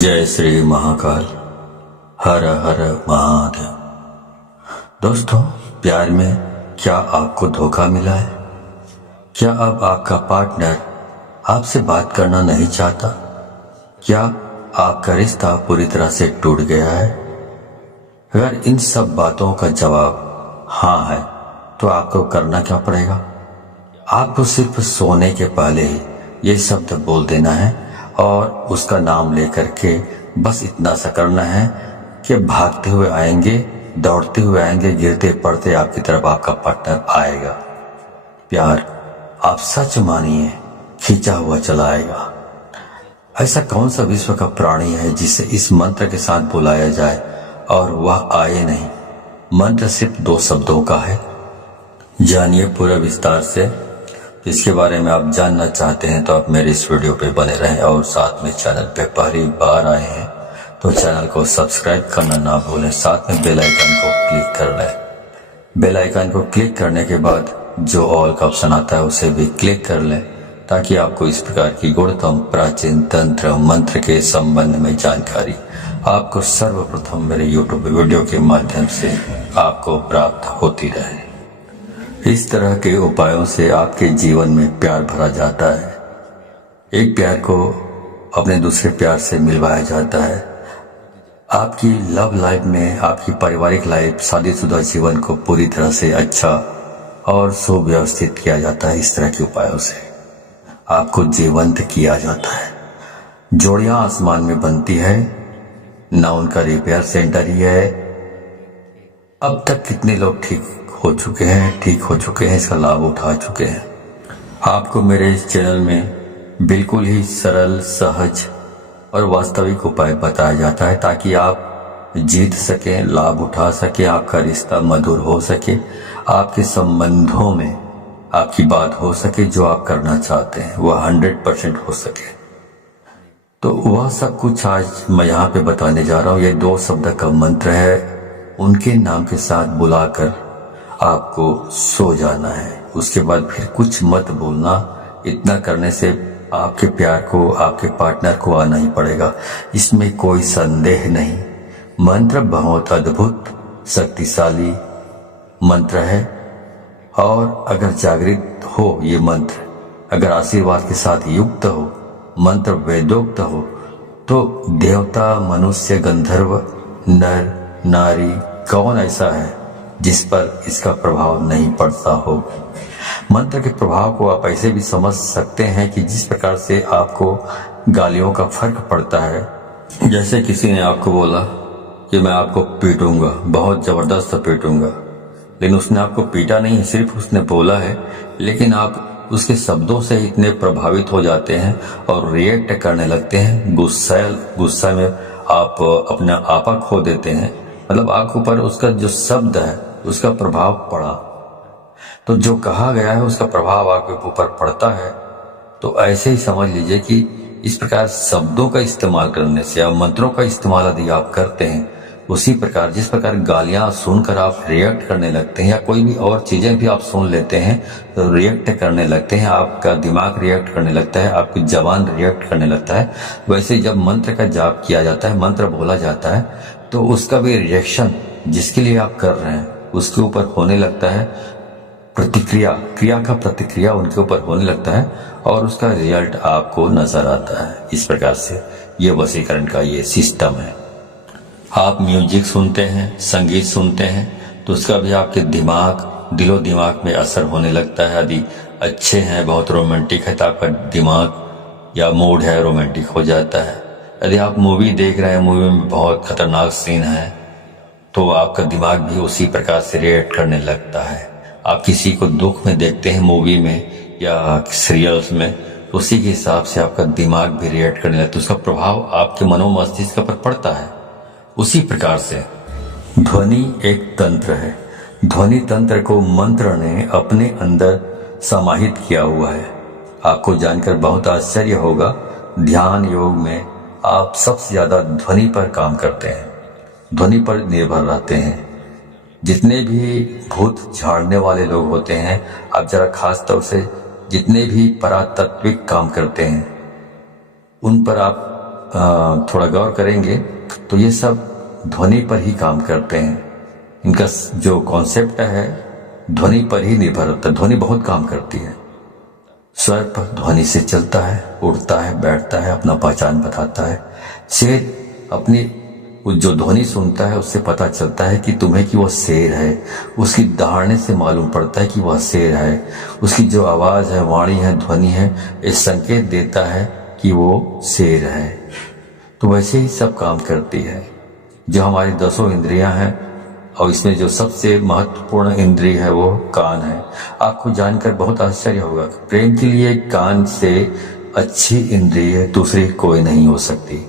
जय श्री महाकाल। हर हर महादेव। दोस्तों, प्यार में क्या आपको धोखा मिला है? क्या अब आपका पार्टनर आपसे बात करना नहीं चाहता? क्या आपका रिश्ता पूरी तरह से टूट गया है? अगर इन सब बातों का जवाब हाँ है तो आपको करना क्या पड़ेगा? आपको सिर्फ सोने के पहले ही ये शब्द बोल देना है और उसका नाम लेकर के बस इतना सा करना है कि भागते हुए आएंगे, दौड़ते हुए आएंगे, गिरते पड़ते आपकी तरफ आपका पार्टनर आएगा। प्यार आप सच मानिए खींचा हुआ चला आएगा। ऐसा कौन सा विश्व का प्राणी है जिसे इस मंत्र के साथ बुलाया जाए और वह आए नहीं? मंत्र सिर्फ 2 शब्दों का है। जानिए पूरा विस्तार से। इसके बारे में आप जानना चाहते हैं तो आप मेरे इस वीडियो पे बने रहें और साथ में चैनल पे पहली बार आए हैं तो चैनल को सब्सक्राइब करना ना भूलें। साथ में बेल आइकन को क्लिक कर लें। बेल आइकन को क्लिक करने के बाद जो ऑल का ऑप्शन आता है उसे भी क्लिक कर लें ताकि आपको इस प्रकार की गुणतम प्राचीन तंत्र मंत्र के संबंध में जानकारी आपको सर्वप्रथम मेरे यूट्यूब वीडियो के माध्यम से आपको प्राप्त होती रहे। इस तरह के उपायों से आपके जीवन में प्यार भरा जाता है। एक प्यार को अपने दूसरे प्यार से मिलवाया जाता है। आपकी लव लाइफ में, आपकी पारिवारिक लाइफ, शादीशुदा जीवन को पूरी तरह से अच्छा और सुव्यवस्थित किया जाता है। इस तरह के उपायों से आपको जीवंत किया जाता है। जोड़ियां आसमान में बनती है, ना उनका रिपेयर सेंटर ही है। अब तक कितने लोग ठीक हो चुके हैं, इसका लाभ उठा चुके हैं। आपको मेरे इस चैनल में बिल्कुल ही सरल, सहज और वास्तविक उपाय बताया जाता है ताकि आप जीत सकें, लाभ उठा सकें, आपका रिश्ता मधुर हो सके, आपके संबंधों में आपकी बात हो सके, जो आप करना चाहते हैं वह 100% हो सके। तो वह सब कुछ आज मैं यहाँ पे बताने जा रहा हूँ। ये 2 शब्द का मंत्र है। उनके नाम के साथ बुलाकर आपको सो जाना है। उसके बाद फिर कुछ मत बोलना। इतना करने से आपके प्यार को, आपके पार्टनर को आना ही पड़ेगा, इसमें कोई संदेह नहीं। मंत्र बहुत अद्भुत, शक्तिशाली मंत्र है और अगर जागृत हो ये मंत्र, अगर आशीर्वाद के साथ युक्त हो, मंत्र वेदोक्त हो, तो देवता, मनुष्य, गंधर्व, नर, नारी, कौन ऐसा है जिस पर इसका प्रभाव नहीं पड़ता हो। मंत्र के प्रभाव को आप ऐसे भी समझ सकते हैं कि जिस प्रकार से आपको गालियों का फर्क पड़ता है। जैसे किसी ने आपको बोला कि मैं आपको पीटूंगा, बहुत जबरदस्त पीटूंगा, लेकिन उसने आपको पीटा नहीं, सिर्फ उसने बोला है, लेकिन आप उसके शब्दों से इतने प्रभावित हो जाते हैं और रिएक्ट करने लगते हैं। गुस्सा में आप अपना आपा खो देते हैं। मतलब आपके ऊपर उसका जो शब्द है उसका प्रभाव पड़ा, तो जो कहा गया है उसका प्रभाव आपके ऊपर पड़ता है। तो ऐसे ही समझ लीजिए कि इस प्रकार शब्दों का इस्तेमाल करने से या मंत्रों का इस्तेमाल यदि आप करते हैं, उसी प्रकार जिस प्रकार गालियां सुनकर आप रिएक्ट करने लगते हैं या कोई भी और चीजें भी आप सुन लेते हैं तो रिएक्ट करने लगते हैं, आपका दिमाग रिएक्ट करने लगता है, आपकी जबान रिएक्ट करने लगता है। वैसे जब मंत्र का जाप किया जाता है, मंत्र बोला जाता है, तो उसका भी रिएक्शन जिसके लिए आप कर रहे हैं उसके ऊपर होने लगता है। क्रिया का प्रतिक्रिया उनके ऊपर होने लगता है और उसका रिजल्ट आपको नजर आता है। इस प्रकार से ये वशीकरण का ये सिस्टम है। आप म्यूजिक सुनते हैं, संगीत सुनते हैं, तो उसका भी आपके दिलो दिमाग में असर होने लगता है। यदि अच्छे हैं, बहुत रोमांटिक है, तो आपका दिमाग या मूड है रोमांटिक हो जाता है। यदि आप मूवी देख रहे हैं, मूवी में बहुत खतरनाक सीन है, तो आपका दिमाग भी उसी प्रकार से रिएक्ट करने लगता है। आप किसी को दुख में देखते हैं मूवी में या सीरियल्स में, तो उसी के हिसाब से आपका दिमाग भी रिएक्ट करने लगता है। उसका प्रभाव आपके मनोमस्तिष्क पर पड़ता है। उसी प्रकार से ध्वनि एक तंत्र है। ध्वनि तंत्र को मंत्र ने अपने अंदर समाहित किया हुआ है। आपको जानकर बहुत आश्चर्य होगा, ध्यान योग में आप सबसे ज्यादा ध्वनि पर काम करते हैं, ध्वनि पर निर्भर रहते हैं। जितने भी भूत झाड़ने वाले लोग होते हैं, आप जरा खास तौर से जितने भी परातत्विक काम करते हैं, उन पर आप थोड़ा गौर करेंगे तो ये सब ध्वनि पर ही काम करते हैं। इनका जो कॉन्सेप्ट है ध्वनि पर ही निर्भर होता है। ध्वनि बहुत काम करती है। स्वर पर ध्वनि से चलता है, उड़ता है, बैठता है, अपना पहचान बताता है। शेर अपनी जो ध्वनि सुनता है उससे पता चलता है कि तुम्हें कि वह शेर है। उसकी दहाड़ने से मालूम पड़ता है कि वह शेर है। उसकी जो आवाज है, वाणी है, ध्वनि है, ये संकेत देता है कि वो शेर है। तो वैसे ही सब काम करती है। जो हमारी 10 इंद्रियां हैं और इसमें जो सबसे महत्वपूर्ण इंद्रिय है वो कान है। आपको जानकर बहुत आश्चर्य होगा, प्रेम के लिए कान से अच्छी इंद्रिय दूसरी कोई नहीं हो सकती।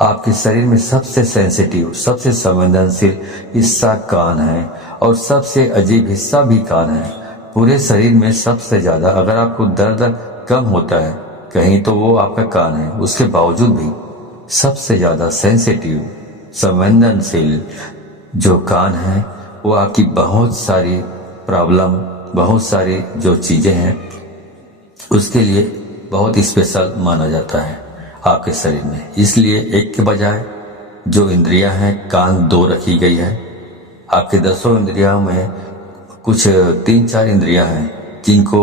आपके शरीर में सबसे सेंसिटिव, सबसे संवेदनशील हिस्सा कान है और सबसे अजीब हिस्सा भी कान है। पूरे शरीर में सबसे ज्यादा अगर आपको दर्द कम होता है कहीं तो वो आपका कान है। उसके बावजूद भी सबसे ज्यादा सेंसिटिव, संवेदनशील जो कान है वो आपकी बहुत सारी प्रॉब्लम, बहुत सारी जो चीजें हैं उसके लिए बहुत स्पेशल माना जाता है आपके शरीर में। इसलिए एक के बजाय जो इंद्रियां हैं कान 2 रखी गई है। आपके 10 इंद्रियों में कुछ 3-4 इंद्रियां हैं जिनको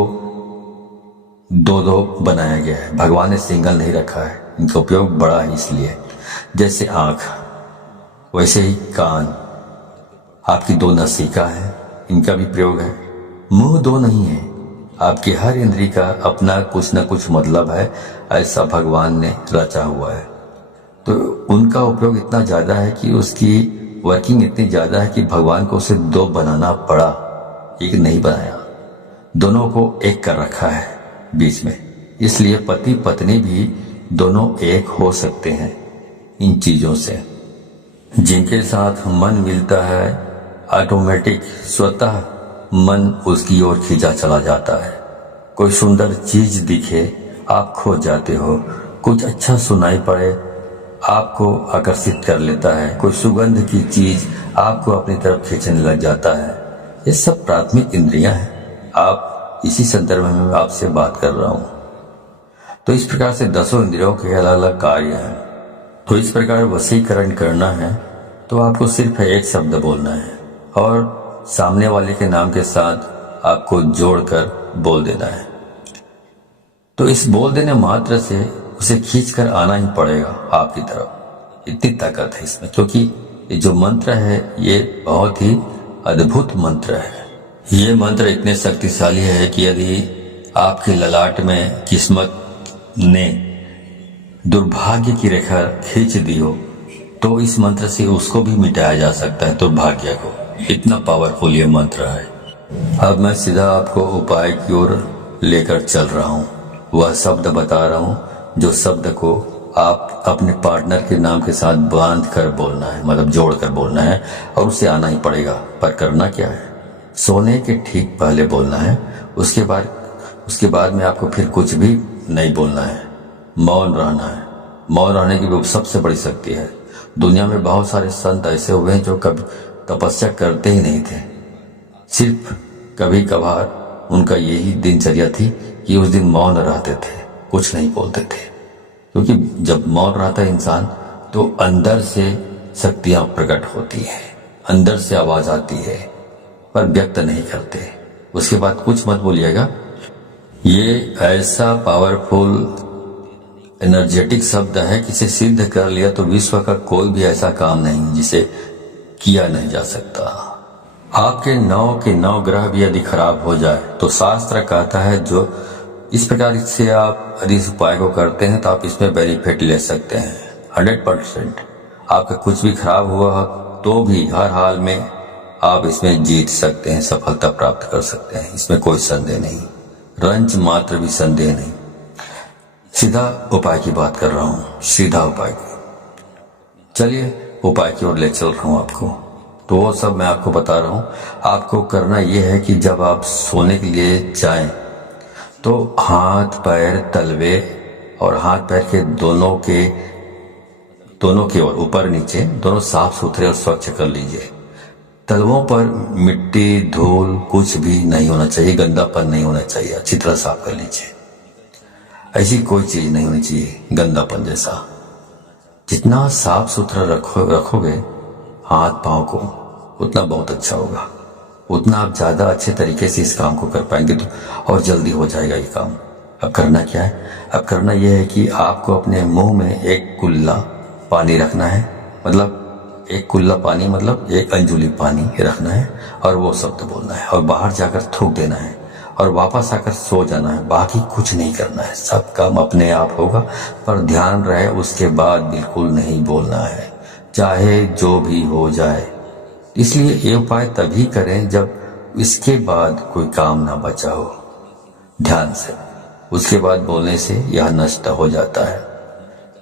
2-2 बनाया गया है। भगवान ने सिंगल नहीं रखा है, इनका उपयोग बड़ा है। इसलिए जैसे आंख वैसे ही कान, आपकी 2 नासिका है, इनका भी प्रयोग है। मुंह 2 नहीं है। आपकी हर इंद्री का अपना कुछ न कुछ मतलब है, ऐसा भगवान ने रचा हुआ है। तो उनका उपयोग इतना ज्यादा है कि उसकी वर्किंग इतनी ज्यादा है कि भगवान को उसे 2 बनाना पड़ा, एक नहीं बनाया। दोनों को एक कर रखा है बीच में। इसलिए पति पत्नी भी दोनों एक हो सकते हैं इन चीजों से। जिनके साथ मन मिलता है ऑटोमेटिक स्वतः मन उसकी ओर खींचा चला जाता है। कोई सुंदर चीज दिखे आप खो जाते हो। कुछ अच्छा सुनाई पड़े आपको आकर्षित कर लेता है। कोई सुगंध की चीज आपको अपनी तरफ खींचने लग जाता है। ये सब प्राथमिक इंद्रियां हैं। आप इसी संदर्भ में मैं आपसे बात कर रहा हूं। तो इस प्रकार से 10 इंद्रियों के अलग अलग कार्य हैं। तो इस प्रकार वशीकरण करना है तो आपको सिर्फ एक शब्द बोलना है और सामने वाले के नाम के साथ आपको जोड़कर बोल देना है। तो इस बोल देने मात्र से उसे खींचकर आना ही पड़ेगा आपकी तरफ। इतनी ताकत है इसमें, क्योंकि ये जो मंत्र है ये बहुत ही अद्भुत मंत्र है। ये मंत्र इतने शक्तिशाली है कि यदि आपके ललाट में किस्मत ने दुर्भाग्य की रेखा खींच दी हो तो इस मंत्र से उसको भी मिटाया जा सकता है, दुर्भाग्य को। इतना पावरफुल ये मंत्र है। अब मैं सीधा आपको उपाय की ओर लेकर चल रहा हूँ। वह शब्द बता रहा हूँ जो शब्द को आप अपने पार्टनर के नाम के साथ बांध कर बोलना है, मतलब जोड़ कर बोलना है और उसे आना ही पड़ेगा। पर करना क्या है, सोने के ठीक पहले बोलना है। उसके बाद में आपको फिर कुछ भी नहीं बोलना है, मौन रहना है। मौन रहने की वो सबसे बड़ी शक्ति है। दुनिया में बहुत सारे संत ऐसे हुए हैं जो कभी तपस्या करते ही नहीं थे। सिर्फ कभी कभार उनका यही दिनचर्या थी कि उस दिन मौन रहते थे, कुछ नहीं बोलते थे। क्योंकि जब मौन रहता है इंसान तो अंदर से शक्तियां प्रकट होती है, अंदर से आवाज आती है, पर व्यक्त नहीं करते। उसके बाद कुछ मत बोलिएगा। ये ऐसा पावरफुल एनर्जेटिक शब्द है कि इसे सिद्ध कर लिया तो विश्व का कोई भी ऐसा काम नहीं जिसे किया नहीं जा सकता। आपके 9 के 9 ग्रह भी यदि खराब हो जाए तो शास्त्र कहता है जो इस प्रकार से आप यदि इस उपाय को करते हैं तो आप इसमें बेनिफिट ले सकते हैं 100%। आपका कुछ भी खराब हुआ तो भी हर हाल में आप इसमें जीत सकते हैं, सफलता प्राप्त कर सकते हैं। इसमें कोई संदेह नहीं, रंच मात्र भी संदेह नहीं। सीधा उपाय की बात कर रहा हूं, सीधा उपाय की। चलिए उपाय की ओर ले चल रहा हूं आपको। तो वो सब मैं आपको बता रहा हूं। आपको करना यह है कि जब आप सोने के लिए जाएं तो हाथ पैर तलवे और हाथ पैर के दोनों के ओर ऊपर नीचे दोनों साफ सुथरे और स्वच्छ कर लीजिए। तलवों पर मिट्टी धूल कुछ भी नहीं होना चाहिए, गंदापन नहीं होना चाहिए। अच्छी तरह साफ कर लीजिए। ऐसी कोई चीज नहीं होनी चाहिए गंदापन जैसा। जितना साफ सुथरा रखोगे हाथ पांव को, उतना बहुत अच्छा होगा, उतना आप ज़्यादा अच्छे तरीके से इस काम को कर पाएंगे तो और जल्दी हो जाएगा ये काम। अब करना क्या है? अब करना यह है कि आपको अपने मुंह में एक कुल्ला पानी रखना है, मतलब एक कुल्ला पानी मतलब एक अंजुली पानी रखना है और वो शब्द बोलना है और बाहर जाकर थूक देना है और वापस आकर सो जाना है। बाकी कुछ नहीं करना है, सब काम अपने आप होगा, पर ध्यान रहे उसके बाद बिल्कुल नहीं बोलना है, चाहे जो भी हो जाए। इसलिए ये उपाय तभी करें जब इसके बाद कोई काम ना बचा हो। ध्यान से उसके बाद बोलने से यह नष्ट हो जाता है,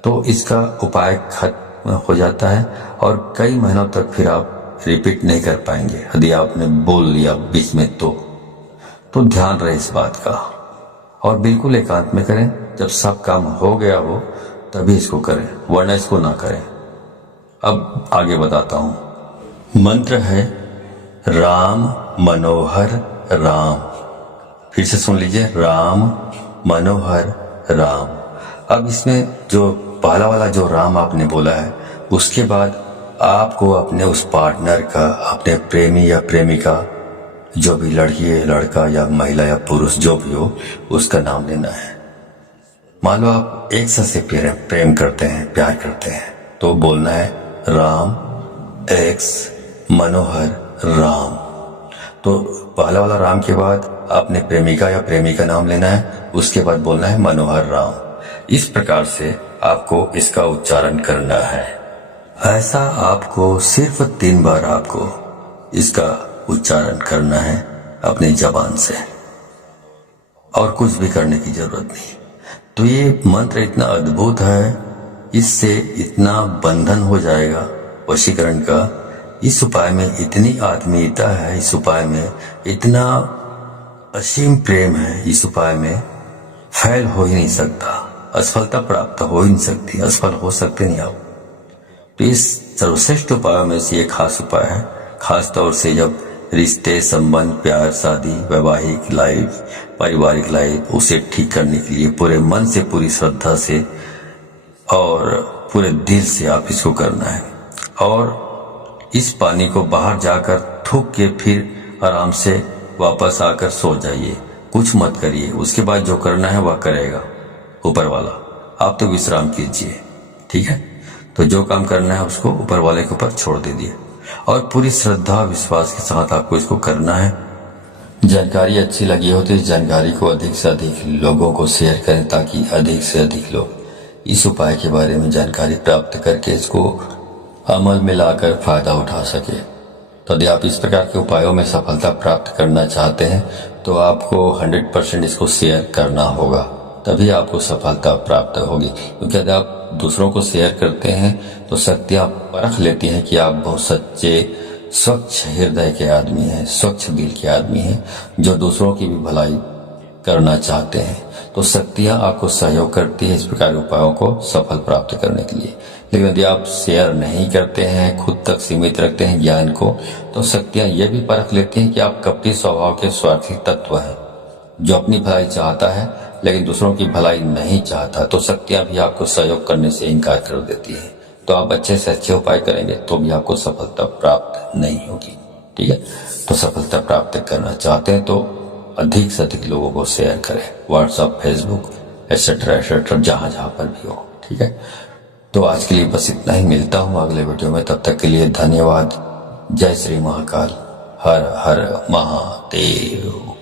तो इसका उपाय खत्म हो जाता है और कई महीनों तक फिर आप रिपीट नहीं कर पाएंगे यदि आपने बोल लिया बीच में तो ध्यान रहे इस बात का। और बिल्कुल एकांत में करें, जब सब काम हो गया हो तभी इसको करें, वरना इसको ना करें। अब आगे बताता हूं। मंत्र है राम मनोहर राम। फिर से सुन लीजिए, राम मनोहर राम। अब इसमें जो पहला वाला जो राम आपने बोला है, उसके बाद आपको अपने उस पार्टनर का, अपने प्रेमी या प्रेमिका, जो भी लड़की है, लड़का या महिला या पुरुष जो भी हो, उसका नाम लेना है। मान लो आप एक साथ से प्रेम करते हैं, प्यार करते हैं, तो बोलना है राम एक्स मनोहर राम। तो पहला वाला राम के बाद आपने प्रेमिका या प्रेमी का नाम लेना है, उसके बाद बोलना है मनोहर राम। इस प्रकार से आपको इसका उच्चारण करना है। ऐसा आपको सिर्फ 3 बार आपको इसका उच्चारण करना है अपनी जबान से, और कुछ भी करने की जरूरत नहीं। तो ये मंत्र इतना अद्भुत है, इससे इतना बंधन हो जाएगा वशीकरण का। इस उपाय में इतनी आत्मीयता है, इस उपाय में इतना असीम प्रेम है, इस उपाय में फैल हो ही नहीं सकता, असफलता प्राप्त हो ही नहीं सकती, असफल हो सकते नहीं आप। तो इस सर्वश्रेष्ठ उपायों में से ये खास उपाय है, खास तौर से जब रिश्ते, संबंध, प्यार, शादी, वैवाहिक लाइफ, पारिवारिक लाइफ, उसे ठीक करने के लिए पूरे मन से, पूरी श्रद्धा से और पूरे दिल से आप इसको करना है। और इस पानी को बाहर जाकर थूक के फिर आराम से वापस आकर सो जाइए, कुछ मत करिए। उसके बाद जो करना है वह करेगा ऊपर वाला, आप तो विश्राम कीजिए, ठीक है। तो जो काम करना है उसको ऊपर वाले के ऊपर छोड़ दीजिए और पूरी श्रद्धा विश्वास के साथ आपको इसको करना है। जानकारी अच्छी लगी हो तो इस जानकारी को अधिक से अधिक लोगों को शेयर करें, ताकि अधिक से अधिक लोग इस उपाय के बारे में जानकारी प्राप्त करके इसको अमल में लाकर फायदा उठा सके। तो यदि आप इस प्रकार के उपायों में सफलता प्राप्त करना चाहते हैं तो आपको 100% इसको शेयर करना होगा, तभी आपको सफलता प्राप्त होगी। क्योंकि यदि आप दूसरों को शेयर करते हैं तो शक्तियां परख लेती हैं कि आप बहुत सच्चे, स्वच्छ हृदय के आदमी हैं, स्वच्छ दिल के आदमी हैं, जो दूसरों की भी भलाई करना चाहते हैं। तो शक्तियां आपको सहयोग करती है इस प्रकार के उपायों को सफल प्राप्त करने के लिए। लेकिन यदि आप शेयर नहीं करते हैं, खुद तक सीमित रखते हैं ज्ञान को, तो शक्तियां ये भी परख लेती हैं कि आप कपटी स्वभाव के स्वार्थी तत्व हैं, जो अपनी भलाई चाहता है लेकिन दूसरों की भलाई नहीं चाहता। तो शक्तियां भी आपको सहयोग करने से इनकार कर देती है। तो आप अच्छे से अच्छे उपाय करेंगे तो भी आपको सफलता प्राप्त नहीं होगी, ठीक है। तो सफलता प्राप्त करना चाहते हैं तो अधिक से अधिक लोगों को शेयर करें, व्हाट्सएप, फेसबुक एटसेट्रा एटसेट्रा, जहां जहां पर भी हो, ठीक है। तो आज के लिए बस इतना ही, मिलता हूं अगले वीडियो में, तब तक के लिए धन्यवाद। जय श्री महाकाल, हर हर महादेव।